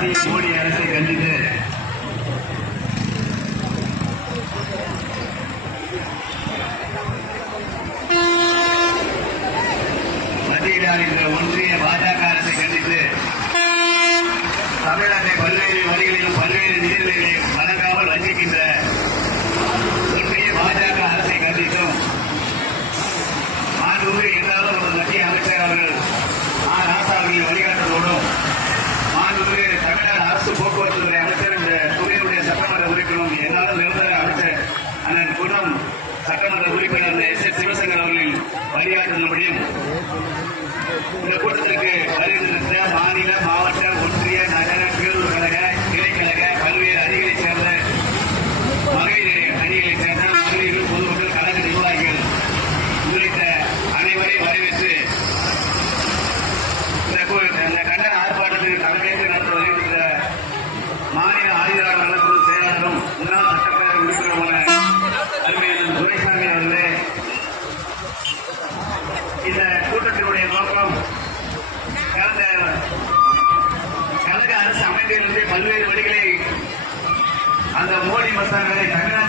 மத்திய மோடி அரசை கண்டித்து மத்தியில் ஆளுகின்ற ஒன்றிய பாஜக அரசை கண்டித்து தமிழ்நாட்டை பல்வேறு வழிகளிலும் பல்வேறு நீர்நிலைகளையும் வழங்காமல் வஞ்சிக்கின்ற ஒன்றிய பாஜக அரசை கண்டித்தும் மாண்புமிகு என்றாலும் நமது மத்திய அமைச்சர் அவர்கள் ராசா அவர்களின் வழிகாட்டுதலோடும் மாண்புமிகு தமிழ்நாடு அரசு போக்குவரத்து துறை அமைச்சர் இந்த துறையினுடைய சட்டமன்ற உறுப்பினரும் என்னாலும் நிரந்தர அமைச்சர் அண்ணன் குணம் சட்டமன்ற உறுப்பினர் எஸ் எஸ் சிவசங்கர் அவர்களின் வழிகாட்டுதல்படியும் இந்த கூட்டத்திற்கு வருகின்ற மாநில மாவட்ட ஒன்றிய நகர பேரூர் கழக கிளைக்கழக பல்வேறு அணிகளைச் சேர்ந்த மகளிர் அணிகளைச் சேர்ந்த மகளிர்கள் பொதுமக்கள் கழக நிர்வாகிகள் உள்ளிட்ட அனைவரையும் வரவேற்று இந்த கண்டன ஆர்ப்பாட்டத்திற்கு தலைமையேற்று நடத்த வருகின்ற மாநில ஆயுதாளர் நலக்குழு செயலாளரும் முன்னாள் சட்டப்பேரவை உறுப்பினருமான அருமையான துரைசாமி அவர்களே, இந்த கூட்டத்தினுடைய நோக்கம் கழக அரசு அமைப்பிலிருந்து பல்வேறு வழிகளை அந்த மோடி மசான்களை தமிழ்நாடு